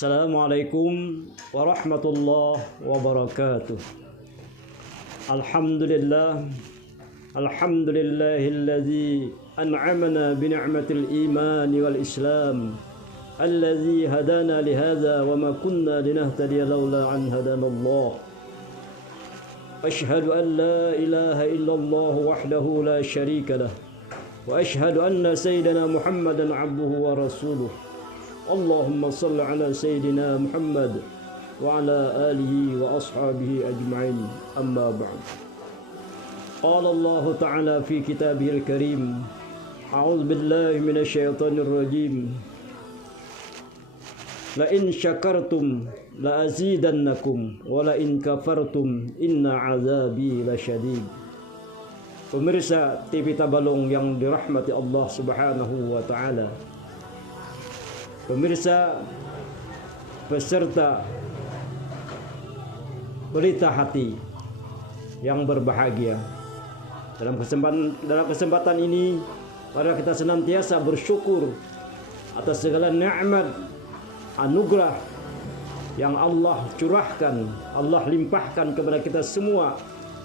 Assalamualaikum warahmatullahi wabarakatuh. Alhamdulillah, alhamdulillahilladzi an'amana bi ni'matil iman wal islam, alladzi hadana li hadza wa ma kunna linahtadiya laula an hadanallah. Ashhadu an la ilaha illallah wahdahu la syarika lah, wa ashhadu anna sayyidina Muhammadan abduhu wa rasuluh. Allahumma salli ala sayyidina Muhammad wa ala alihi wa ashabihi ajma'in, amma ba'd. Qala Allah ta'ala fi kitabihil karim, a'udzu billahi minasy syaithanir rajim. La in syakartum la azidannakum wa la in kafartum inna azabi lasyadid. Pemirsa TV Tabalong yang dirahmati Allah Subhanahu wa taala, pemirsa peserta berita hati yang berbahagia, dalam kesempatan ini mari kita senantiasa bersyukur atas segala nikmat anugerah yang Allah curahkan, Allah limpahkan kepada kita semua,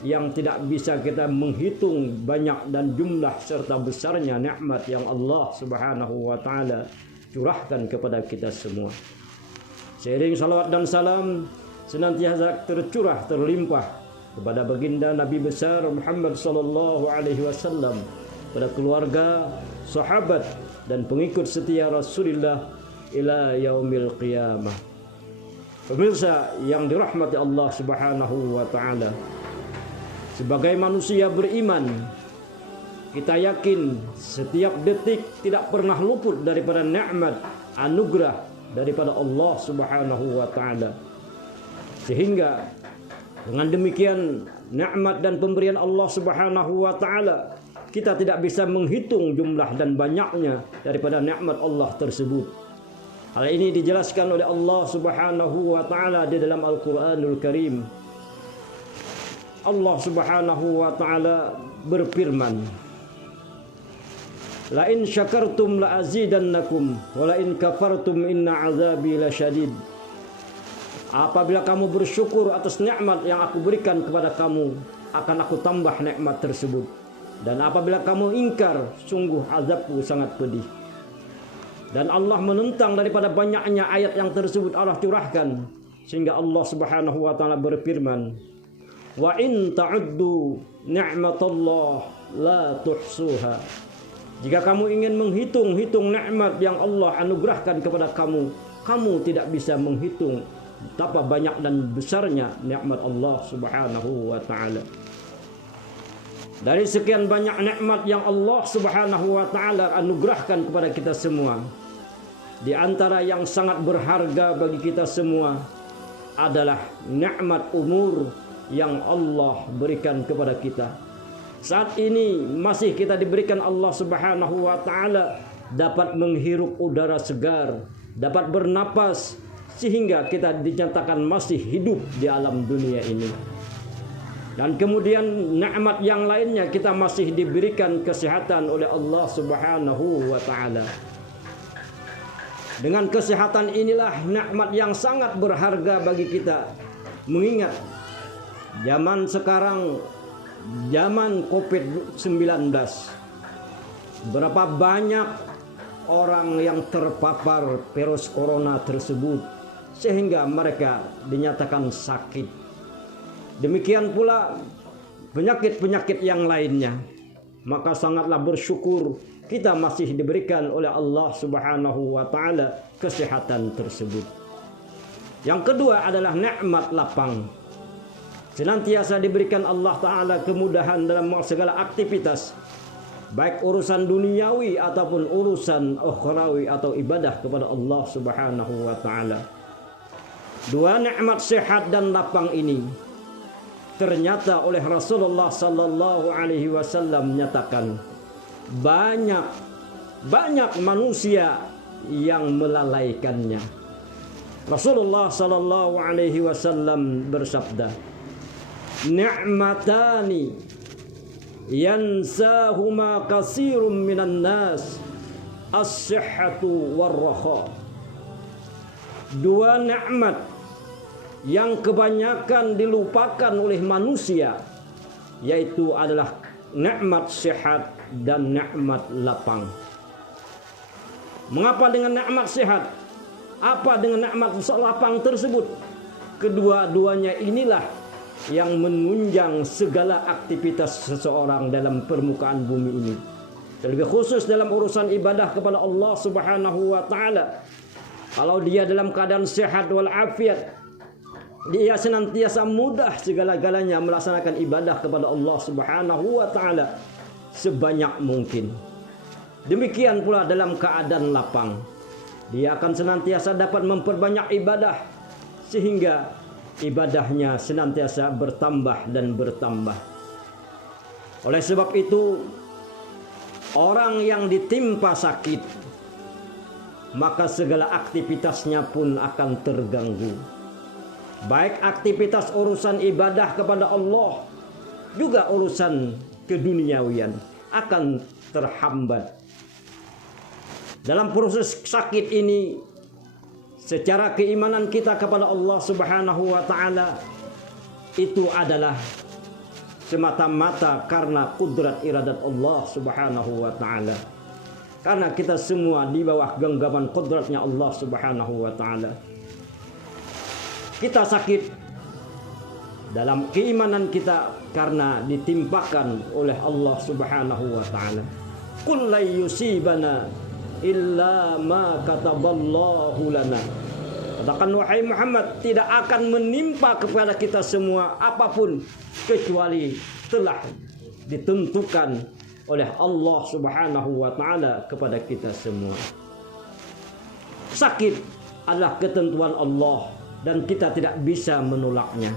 yang tidak bisa kita menghitung banyak dan jumlah serta besarnya nikmat yang Allah Subhanahu wa taala curahkan kepada kita semua. Seiring salawat dan salam senantiasa tercurah terlimpah kepada baginda Nabi besar Muhammad sallallahu alaihi wasallam, pada keluarga, sahabat dan pengikut setia Rasulullah ila yaumil qiyamah. Pemirsa yang dirahmati Allah Subhanahu wa taala, sebagai manusia beriman, kita yakin setiap detik tidak pernah luput daripada nikmat anugerah daripada Allah Subhanahu wa taala. Sehingga dengan demikian nikmat dan pemberian Allah Subhanahu wa taala, kita tidak bisa menghitung jumlah dan banyaknya daripada nikmat Allah tersebut. Hal ini dijelaskan oleh Allah Subhanahu wa taala di dalam Al-Qur'anul Karim. Allah Subhanahu wa taala berfirman, la in syakartum la azidannakum wa la in kafartum inna azabi lasyadid. Apabila kamu bersyukur atas nikmat yang aku berikan kepada kamu, akan aku tambah nikmat tersebut. Dan apabila kamu ingkar, sungguh azabku sangat pedih. Dan Allah menentang daripada banyaknya ayat yang tersebut Allah curahkan, sehingga Allah Subhanahu wa taala berfirman, wa in ta'uddu ni'matallah la tuhsuha. Jika kamu ingin menghitung nikmat yang Allah anugerahkan kepada kamu, kamu tidak bisa menghitung betapa banyak dan besarnya nikmat Allah Subhanahu wa taala. Dari sekian banyak nikmat yang Allah Subhanahu wa taala anugerahkan kepada kita semua, di antara yang sangat berharga bagi kita semua adalah nikmat umur yang Allah berikan kepada kita. Saat ini masih kita diberikan Allah Subhanahu wa taala dapat menghirup udara segar, dapat bernapas, sehingga kita dinyatakan masih hidup di alam dunia ini. Dan kemudian nikmat yang lainnya, kita masih diberikan kesehatan oleh Allah Subhanahu wa taala. Dengan kesehatan inilah nikmat yang sangat berharga bagi kita. Mengingat zaman sekarang, zaman COVID-19, berapa banyak orang yang terpapar virus corona tersebut sehingga mereka dinyatakan sakit. Demikian pula penyakit-penyakit yang lainnya. Maka sangatlah bersyukur kita masih diberikan oleh Allah Subhanahu wa taala kesehatan tersebut. Yang kedua adalah nikmat lapang. Senantiasa diberikan Allah taala kemudahan dalam segala aktivitas, baik urusan duniawi ataupun urusan ukhrawi atau ibadah kepada Allah Subhanahu wa taala. Dua nikmat sehat dan lapang ini ternyata oleh Rasulullah sallallahu alaihi wasallam menyatakan banyak manusia yang melalaikannya. Rasulullah sallallahu alaihi wasallam bersabda, ni'matani yansahuma katsirun minan nas, as-sihhatu war-raha. dua nikmat yang kebanyakan dilupakan oleh manusia, yaitu adalah nikmat sehat dan nikmat lapang. Mengapa dengan nikmat sehat? Apa dengan nikmat lapang tersebut? Kedua-duanya inilah yang menunjang segala aktivitas seseorang dalam permukaan bumi ini. Terlebih khusus dalam urusan ibadah kepada Allah Subhanahu wa taala. Kalau dia dalam keadaan sehat walafiat, dia senantiasa mudah segala-galanya melaksanakan ibadah kepada Allah Subhanahu wa taala sebanyak mungkin. Demikian pula dalam keadaan lapang, dia akan senantiasa dapat memperbanyak ibadah sehingga ibadahnya senantiasa bertambah dan bertambah. Oleh sebab itu, orang yang ditimpa sakit, maka segala aktivitasnya pun akan terganggu. Baik aktivitas urusan ibadah kepada Allah, juga urusan keduniawian akan terhambat. Dalam proses sakit ini, secara keimanan kita kepada Allah Subhanahu wa taala itu adalah semata-mata karena kudrat iradat Allah Subhanahu wa taala. Karena kita semua di bawah genggaman kudratnya Allah Subhanahu wa taala. Kita sakit dalam keimanan kita karena ditimpakan oleh Allah Subhanahu wa taala. Qul la yusibana illa ma kataballahu lana. Katakan wahai Muhammad, tidak akan menimpa kepada kita semua apapun kecuali telah ditentukan oleh Allah Subhanahu wa taala kepada kita semua. Sakit adalah ketentuan Allah dan kita tidak bisa menolaknya.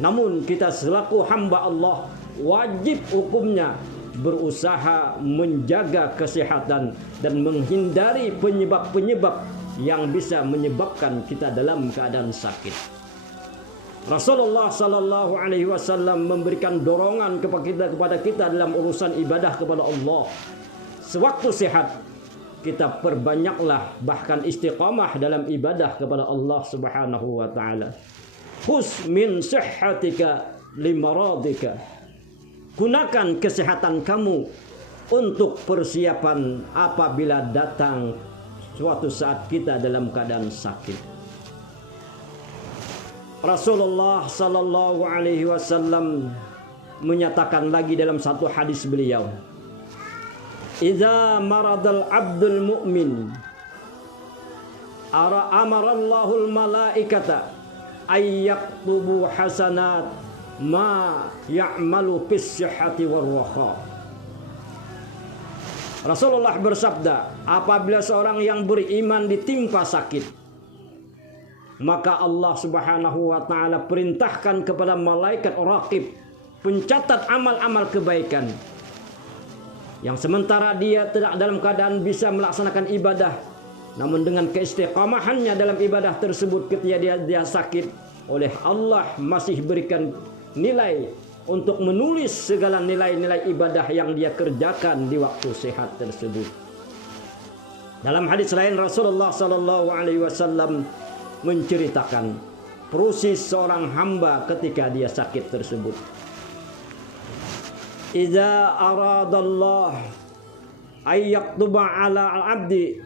Namun kita selaku hamba Allah wajib hukumnya berusaha menjaga kesehatan dan menghindari penyebab-penyebab yang bisa menyebabkan kita dalam keadaan sakit. Rasulullah sallallahu alaihi wasallam memberikan dorongan kepada kita dalam urusan ibadah kepada Allah. Sewaktu sehat, kita perbanyaklah bahkan istiqamah dalam ibadah kepada Allah Subhanahu wa taala. Khus min sihhatika limaradika. Gunakan kesehatan kamu untuk persiapan apabila datang suatu saat kita dalam keadaan sakit. Rasulullah sallallahu alaihi wasallam menyatakan lagi dalam satu hadis beliau, "Idza maradal abdul mu'min amarallahu al-malaikata ay yaktubu hasanat ma ya'malu fis sihhati war raha." Rasulullah bersabda, apabila seorang yang beriman ditimpa sakit, maka Allah Subhanahu wa taala perintahkan kepada malaikat raqib, pencatat amal-amal kebaikan, yang sementara dia tidak dalam keadaan bisa melaksanakan ibadah, namun dengan keistiqamahannya dalam ibadah tersebut ketika dia sakit, oleh Allah masih berikan nilai untuk menulis segala nilai-nilai ibadah yang dia kerjakan di waktu sehat tersebut. Dalam hadis lain Rasulullah sallallahu alaihi wasallam menceritakan proses seorang hamba ketika dia sakit tersebut. Idza aradallah ay yaktuba ala al-abdi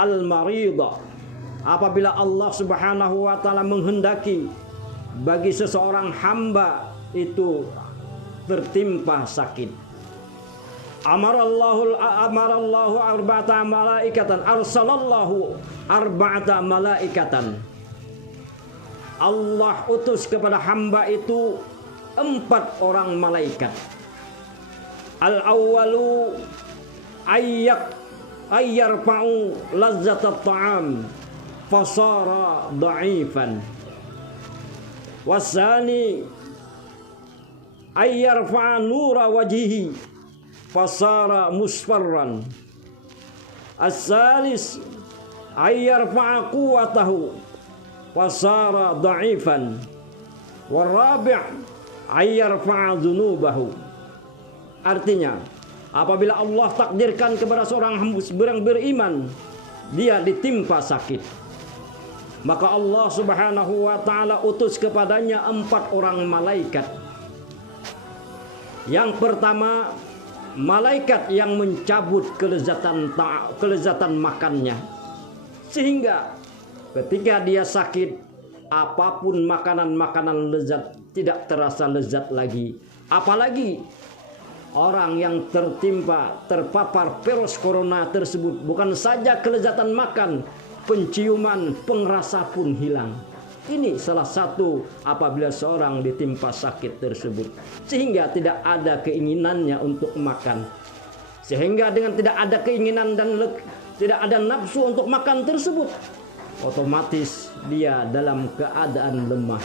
al-marida. Apabila Allah Subhanahu wa taala menghendaki bagi seseorang hamba itu tertimpa sakit, amarallahu arba'ata malaikatan, arsalallahu arba'ata malaikatan. Allah utus kepada hamba itu 4 orang malaikat. Al-awwalu ayyarfa'u lazzatat ta'am fasara da'ifan. Wasani ayyarfa'a nura wajhihi fasara musfarran. As-salis ayyarfa'a quwwatahu fasara da'ifan. Warabi' ayyarfa'a dhunubahu. Artinya, apabila Allah takdirkan kepada seorang hamba beriman dia ditimpa sakit, Maka Allah Subhanahu wa ta'ala utus kepadanya 4 orang malaikat. Yang pertama, malaikat yang mencabut kelezatan makannya, sehingga ketika dia sakit, apapun makanan-makanan lezat tidak terasa lezat lagi. Apalagi orang yang terpapar virus corona tersebut, bukan saja kelezatan makan, penciuman, pengrasa pun hilang. Ini salah satu apabila seorang ditimpa sakit tersebut, sehingga tidak ada keinginannya untuk makan. Sehingga dengan tidak ada keinginan dan tidak ada nafsu untuk makan tersebut, otomatis dia dalam keadaan lemah.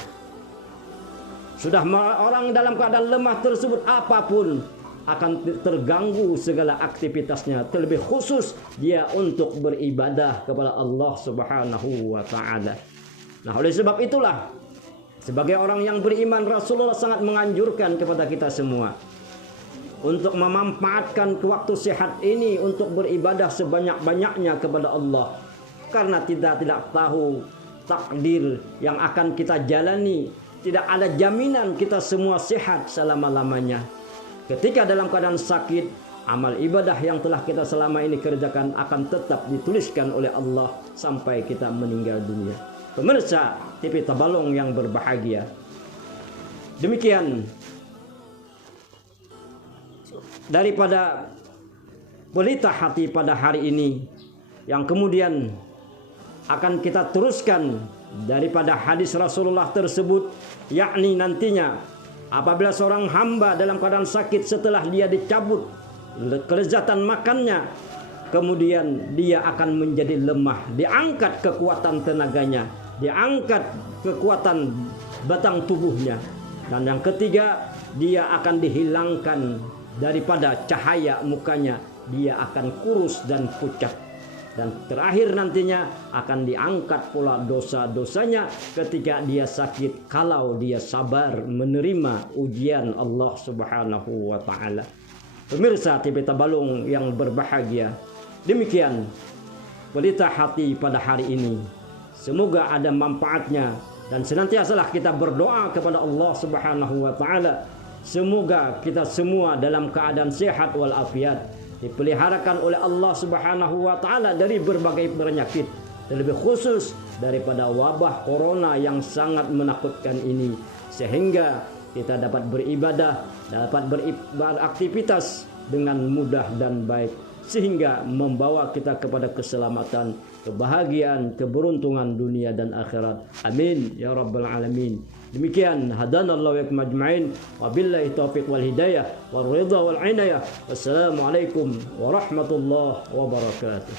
Sudah orang dalam keadaan lemah tersebut, apapun akan terganggu segala aktivitasnya, terlebih khusus dia untuk beribadah kepada Allah Subhanahu wa ta'ala. Nah, oleh sebab itulah, sebagai orang yang beriman, Rasulullah sangat menganjurkan kepada kita semua untuk memanfaatkan waktu sehat ini untuk beribadah sebanyak-banyaknya kepada Allah. Karena kita tidak tahu takdir yang akan kita jalani. Tidak ada jaminan kita semua sehat selama-lamanya. Ketika dalam keadaan sakit, amal ibadah yang telah kita selama ini kerjakan akan tetap dituliskan oleh Allah sampai kita meninggal dunia. Pemirsa TV Tabalong yang berbahagia, demikian daripada pelita hati pada hari ini, yang kemudian akan kita teruskan daripada hadis Rasulullah tersebut, yakni nantinya apabila seorang hamba dalam keadaan sakit, setelah dia dicabut kelezatan makannya, kemudian dia akan menjadi lemah, diangkat kekuatan tenaganya, diangkat kekuatan batang tubuhnya. Dan yang ketiga, dia akan dihilangkan daripada cahaya mukanya, dia akan kurus dan pucat. Dan terakhir nantinya akan diangkat pula dosa-dosanya ketika dia sakit, kalau dia sabar menerima ujian Allah Subhanahu wa ta'ala. Pemirsa TV Tabalong yang berbahagia, demikian pelita hati pada hari ini. Semoga ada manfaatnya, dan senantiasalah kita berdoa kepada Allah Subhanahu wa ta'ala. Semoga kita semua dalam keadaan sehat walafiat, dipeliharakan oleh Allah Subhanahu wa ta'ala dari berbagai penyakit, terlebih khusus daripada wabah corona yang sangat menakutkan ini, sehingga kita dapat beribadah, dapat beraktivitas dengan mudah dan baik, sehingga membawa kita kepada keselamatan, kebahagiaan, keberuntungan dunia dan akhirat. Amin ya rabbal alamin. Demikian, hadanallahu wa iyyakum ajma'in, wabillahi taufiq wal hidayah wal ridha wal inayah. Wassalamualaikum warahmatullahi wabarakatuh.